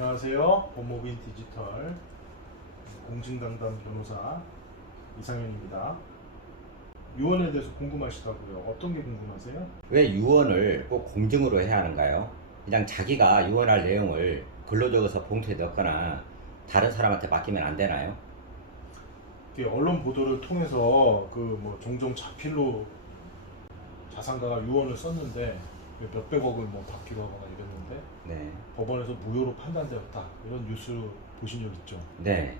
안녕하세요. 법무부인 디지털 공진강단 변호사 이상현입니다. 유언에 대해서 궁금하시다고요. 어떤 게 궁금하세요? 왜 유언을 꼭 공증으로 해야 하는가요? 그냥 자기가 유언할 내용을 글로 적어서 봉투에 넣거나 다른 사람한테 맡기면 안 되나요? 이게 언론 보도를 통해서 그 뭐 종종 자필로 자산가가 유언을 썼는데 몇백억을 뭐 받기로 하거나 이랬는데 네. 법원에서 무효로 판단되었다 이런 뉴스 보신 적 있죠? 네.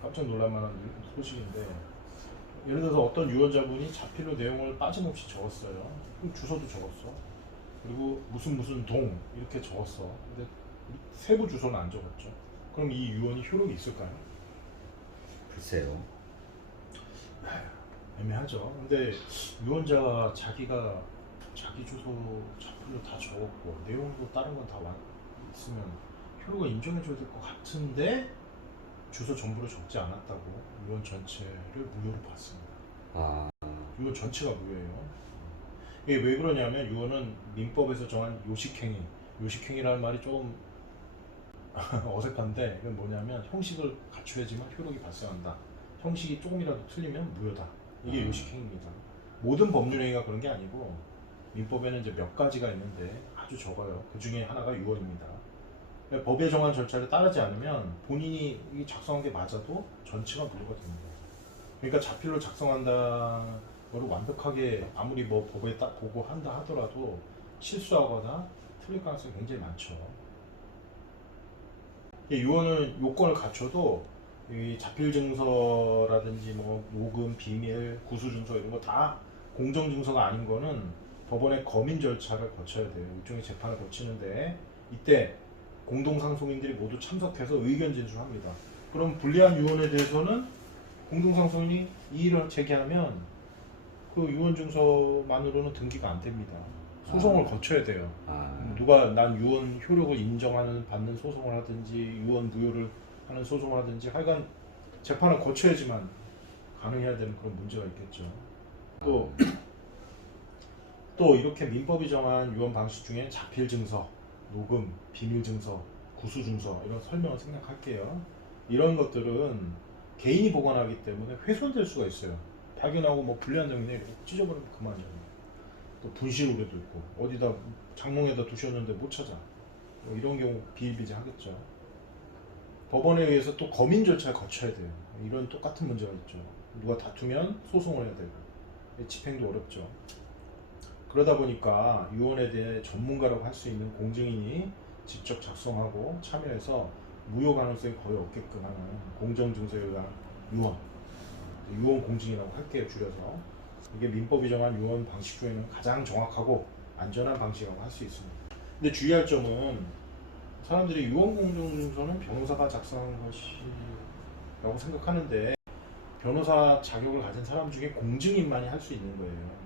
깜짝 놀랄 만한 소식인데 예를 들어서 어떤 유언자분이 자필로 내용을 빠짐없이 적었어요. 그럼 주소도 적었어. 그리고 무슨 동 이렇게 적었어. 근데 세부 주소는 안 적었죠. 그럼 이 유언이 효력이 있을까요? 글쎄요. 애매하죠. 근데 유언자가 자기가 자기 주소 자필로 다 적었고 내용도 다른 건 다 있으면 효력을 인정해줘야 될 것 같은데 주소 전부를 적지 않았다고 유언 전체를 무효로 봤습니다. 아, 유언 전체가 무효예요. 이게 왜 그러냐면 유언은 민법에서 정한 요식행위, 요식행위라는 말이 조금 어색한데 이건 뭐냐면 형식을 갖춰야지만 효력이 발생한다. 형식이 조금이라도 틀리면 무효다. 이게 요식행위입니다. 모든 법률행위가 그런 게 아니고 민법에는 이제 몇 가지가 있는데 아주 적어요. 그 중에 하나가 유언입니다. 그러니까 법에 정한 절차를 따르지 않으면 본인이 작성한 게 맞아도 전체가 무효가 됩니다. 그러니까 자필로 작성한다 거를 완벽하게 아무리 뭐 법에 딱 보고 한다 하더라도 실수하거나 틀릴 가능성이 굉장히 많죠. 유언은 요건을 갖춰도 이 자필 증서라든지 뭐 요금, 비밀, 구수 증서 이런 거 다 공정 증서가 아닌 거는 법원의 검인 절차를 거쳐야 돼요. 일종의 재판을 거치는데 이때 공동 상소인들이 모두 참석해서 의견 진술합니다. 그럼 불리한 유언에 대해서는 공동 상소인이 이의를 제기하면 그 유언 증서만으로는 등기가 안 됩니다. 소송을 거쳐야 돼요. 누가 난 유언 효력을 인정하는 받는 소송을 하든지 유언 무효를 하는 소송을 하든지 하여간 재판을 거쳐야지만 가능해야 되는 그런 문제가 있겠죠. 또, 또 이렇게 민법이 정한 유언 방식 중에 자필 증서, 녹음, 비밀 증서, 구수 증서 이런 설명을 생략할게요. 이런 것들은 개인이 보관하기 때문에 훼손될 수가 있어요. 발견하고 뭐 불리한 점이네 이러고 찢어버리면 그만이잖아요. 또 분실 우려도 있고 어디다 장롱에다 두셨는데 못 찾아. 뭐 이런 경우 비일비재하겠죠. 법원에 의해서 또 검인 절차를 거쳐야 돼요. 이런 똑같은 문제가 있죠. 누가 다투면 소송을 해야 되고 집행도 어렵죠. 그러다 보니까 유언에 대해 전문가라고 할 수 있는 공증인이 직접 작성하고 참여해서 무효 가능성이 거의 없게끔 하는 공정증서에 의한 유언, 유언 공증이라고 할게요, 줄여서. 이게 민법이 정한 유언 방식 중에는 가장 정확하고 안전한 방식이라고 할 수 있습니다. 근데 주의할 점은 사람들이 유언 공정증서는 변호사가 작성한 것이라고 생각하는데 변호사 자격을 가진 사람 중에 공증인만이 할 수 있는 거예요.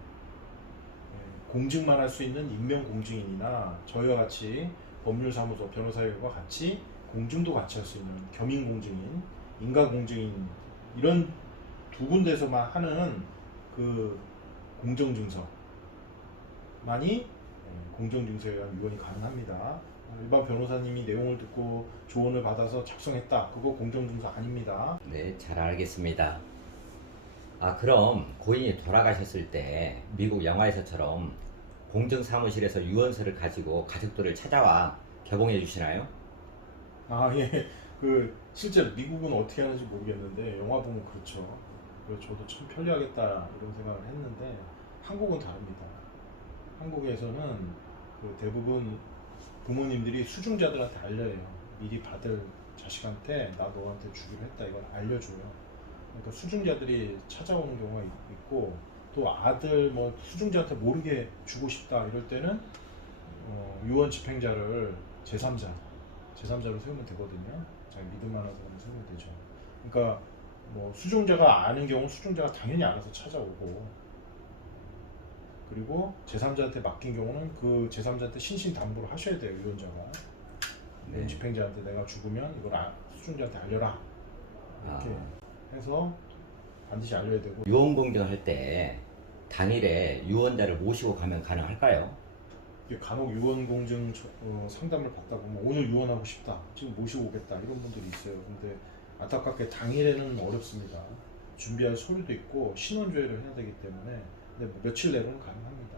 공증만 할 수 있는 임명 공증인이나 저희와 같이 법률사무소 변호사들과 같이 공증도 같이 할 수 있는 겸임 공증인, 인가 공증인 이런 두 군데서만 하는 그 공정증서만이 공정증서에 의한 유언이 가능합니다. 일반 변호사님이 내용을 듣고 조언을 받아서 작성했다. 그거 공정증서 아닙니다. 네, 잘 알겠습니다. 그럼 고인이 돌아가셨을 때 미국 영화에서처럼 공증사무실에서 유언서를 가지고 가족들을 찾아와 개봉해 주시나요? 예. 실제 미국은 어떻게 하는지 모르겠는데 영화 보면 그렇죠. 그래서 저도 참 편리하겠다 이런 생각을 했는데 한국은 다릅니다. 한국에서는 대부분 부모님들이 수중자들한테 알려요. 미리 받을 자식한테 나 너한테 주기로 했다 이걸 알려줘요. 그러니까 수중자들이 찾아오는 경우가 있고 또 아들 뭐 수중자한테 모르게 주고 싶다 이럴 때는 유언 집행자를 제3자로 세우면 되거든요. 자기 믿을 만한 사람을 세우면 되죠. 그러니까 뭐 수중자가 아는 경우 수중자가 당연히 알아서 찾아오고 그리고 제3자한테 맡긴 경우는 그 제3자한테 신신당부를 하셔야 돼요. 유언자가. 네. 집행자한테 내가 죽으면 이걸 수중자한테 알려라 이렇게 해서 반드시 알려야 되고. 유언 공증할 때 당일에 유언자를 모시고 가면 가능할까요? 이게 간혹 유언 공증 상담을 받다 보면 오늘 유언하고 싶다, 지금 모시고 오겠다 이런 분들이 있어요. 근데 안타깝게 당일에는 어렵습니다. 준비할 서류도 있고 신원조회를 해야 되기 때문에, 근데 뭐 며칠 내로는 가능합니다.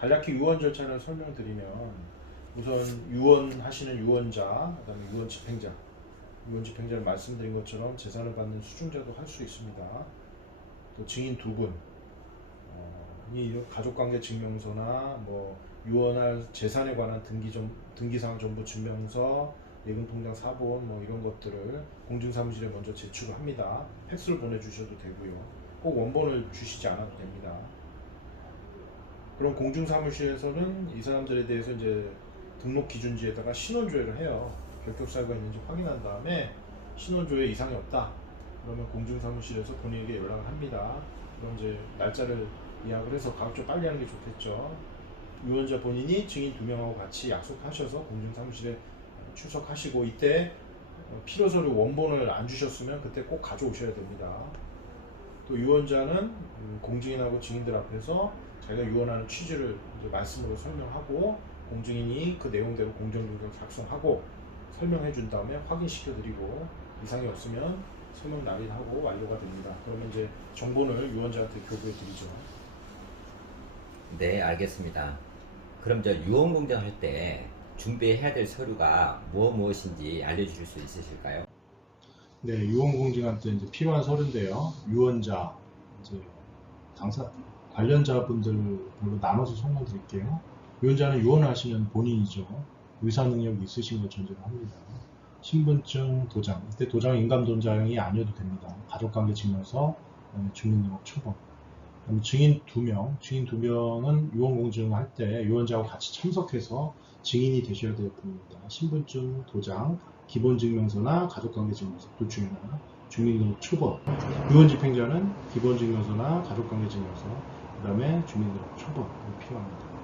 간략히 유언 절차를 설명드리면, 우선 유언하시는 유언자, 그다음에 유언 집행자, 유언 집행자를 말씀드린 것처럼 재산을 받는 수중자도 할 수 있습니다. 또 증인 두 분, 이 가족관계 증명서나 뭐 유언할 재산에 관한 등기사항 정보 증명서, 예금통장 사본 뭐 이런 것들을 공증사무실에 먼저 제출을 합니다. 팩스를 보내주셔도 되고요. 꼭 원본을 주시지 않아도 됩니다. 그럼 공증사무실에서는 이 사람들에 대해서 이제 등록 기준지에다가 신원조회를 해요. 결격사유가 있는지 확인한 다음에 신원조회 이상이 없다 그러면 공증사무실에서 본인에게 연락을 합니다. 그럼 이제 날짜를 예약을 해서 가급적 빨리 하는 게 좋겠죠. 유언자 본인이 증인 2명하고 같이 약속하셔서 공증사무실에 출석하시고, 이때 필요서류 원본을 안 주셨으면 그때 꼭 가져오셔야 됩니다. 또 유언자는 공증인하고 증인들 앞에서 자기가 유언하는 취지를 이제 말씀으로 설명하고, 공증인이 그 내용대로 공정증서 작성하고 설명해 준 다음에 확인시켜 드리고, 이상이 없으면 서명 날인하고 완료가 됩니다. 그러면 이제 정본을 유언자한테 교부해 드리죠. 네, 알겠습니다. 그럼 저 유언 공증할 때 준비해야 될 서류가 무엇인지 알려주실 수 있으실까요? 네, 유언 공증할 때 이제 필요한 서류인데요. 유언자, 이제 당사 관련자분들별로 나눠서 설명드릴게요. 유언자는 유언을 하시는 본인이죠. 의사 능력이 있으신 걸 전제로 합니다. 신분증, 도장. 이때 도장은 인감 도장이 아니어도 됩니다. 가족관계 증명서, 주민등록 초본. 그다음에 증인 2명, 증인 2명은 유언 공증을 할 때 유언자하고 같이 참석해서 증인이 되셔야 될 분입니다. 신분증, 도장, 기본증명서나 가족관계증명서 둘 중에 하나, 주민등록 초본. 유언 집행자는 기본증명서나 가족관계증명서, 그 다음에 주민등록 초본이 필요합니다.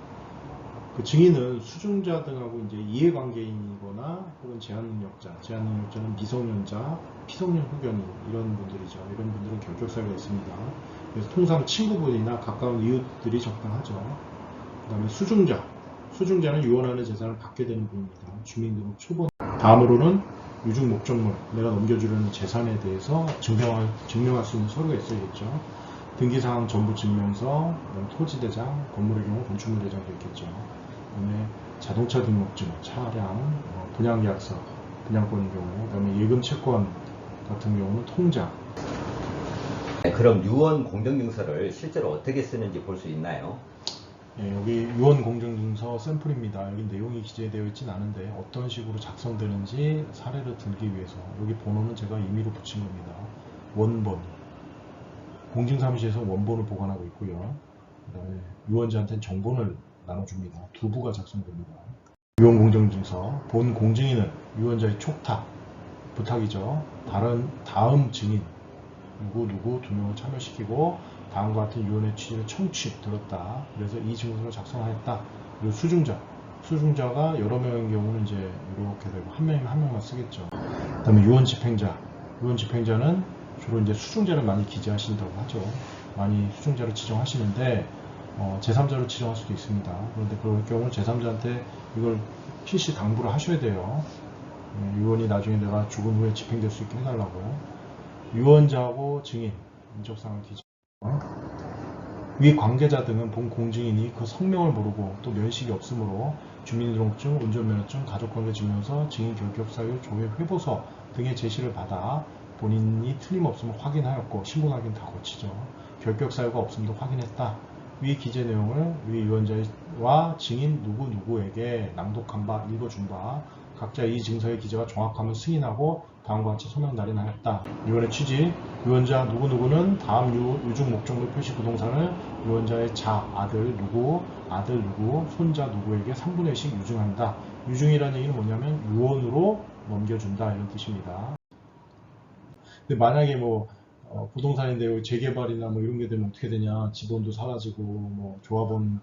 그 증인은 수중자 등하고 이제 이해관계인이거나 혹은 제한능력자는 미성년자, 피성년 후견인 이런 분들이죠. 이런 분들은 결격사유가 있습니다. 그래서 통상 친구분이나 가까운 이웃들이 적당하죠. 그 다음에 수중자는 유언하는 재산을 받게 되는 분입니다. 주민등록 초본. 다음으로는 유증 목적물, 내가 넘겨주려는 재산에 대해서 증명할 수 있는 서류가 있어야겠죠. 등기사항 전부 증명서, 토지대장, 건물의 경우 건축물 대장도 있겠죠. 그다음에 자동차 등록증, 차량, 분양계약서, 분양권의 경우, 그다음에 예금 채권 같은 경우는 통장. 네, 그럼 유언 공증증서를 실제로 어떻게 쓰는지 볼 수 있나요? 예, 여기 유언 공증증서 샘플입니다. 여기 내용이 기재되어 있진 않은데 어떤 식으로 작성되는지 사례를 들기 위해서 여기 번호는 제가 임의로 붙인 겁니다. 원본. 공증사무실에서 원본을 보관하고 있고요. 그다음에 유언자한테는 정본을 나눠줍니다. 두 부가 작성됩니다. 유언 공증증서. 본 공증인은 유언자의 촉탁, 부탁이죠. 다음 증인 누구 두 명을 참여시키고 다음과 같은 유언의 취지를 들었다. 그래서 이 증서를 작성하였다. 그리고 수중자가 여러 명인 경우는 이제 이렇게 되고 한 명이면 한 명만 쓰겠죠. 그다음에 유언 집행자는 주로 이제 수중자를 많이 기재하신다고 하죠. 많이 수중자를 지정하시는데 제3자로 지정할 수도 있습니다. 그런데 그럴 경우 제3자한테 이걸 필시 당부를 하셔야 돼요. 유언이 나중에 내가 죽은 후에 집행될 수 있게 해달라고. 유언자하고 증인, 인적사항을 기재. 위 관계자 등은 본 공증인이 그 성명을 모르고 또 면식이 없으므로 주민등록증, 운전면허증, 가족관계증명서, 증인 결격사유, 조회 회보서 등의 제시를 받아 본인이 틀림없음을 확인하였고 신분 확인 다 거치죠. 결격사유가 없음도 확인했다. 위 기재 내용을 위 유언자와 증인 누구에게 낭독한 바, 읽어준 바, 각자 이 증서의 기재가 정확하면 승인하고 다음과 같이 서명 날인하였다. 유언의 취지, 유언자 누구는 다음 유증 목적물 표시 부동산을 유언자의 아들 누구, 손자 누구에게 3분의 1씩 유증한다. 유증이라는 얘기는 뭐냐면 유언으로 넘겨준다 이런 뜻입니다. 근데 만약에 부동산인데 재개발이나 이런 게 되면 어떻게 되냐, 지분도 사라지고 조합원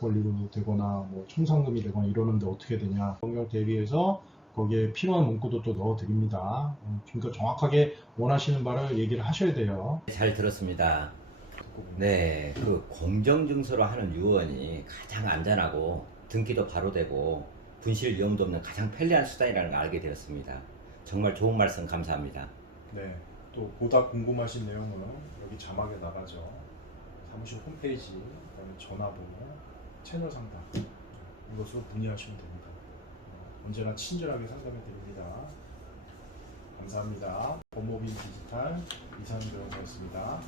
권리로 되거나 총상금이 되거나 이러는데 어떻게 되냐, 변경 대비해서 거기에 필요한 문구도 또 넣어 드립니다. 그러니까 정확하게 원하시는 바를 얘기를 하셔야 돼요. 잘 들었습니다. 네, 그 공정증서로 하는 유언이 가장 안전하고 등기도 바로 되고 분실 위험도 없는 가장 편리한 수단이라는 걸 알게 되었습니다. 정말 좋은 말씀 감사합니다. 네. 또 보다 궁금하신 내용은 여기 자막에 나가죠. 사무실 홈페이지, 그다음에 전화번호, 채널 상담 이것으로 문의하시면 됩니다. 언제나 친절하게 상담해 드립니다. 감사합니다. 법무빈 디지털 이상희 변호사였습니다.